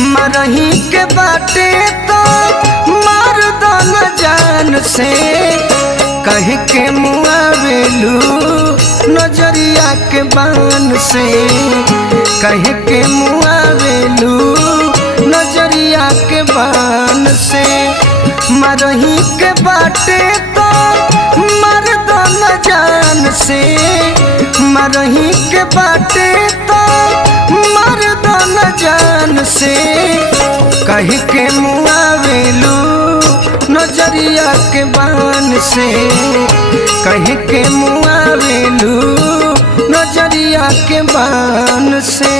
मरही के बाटे तो मार दो न जान से कह के मुआवेलू नजरिया के बान से कह के मुआवेलू नजरिया के बान से मरही के बाटे तो मर दो न जान से मरही के बाटे तो मर दो न जान से कह के मुआवेलू नजरिया के बान से कह के मुआवेलू नजरिया के बान से।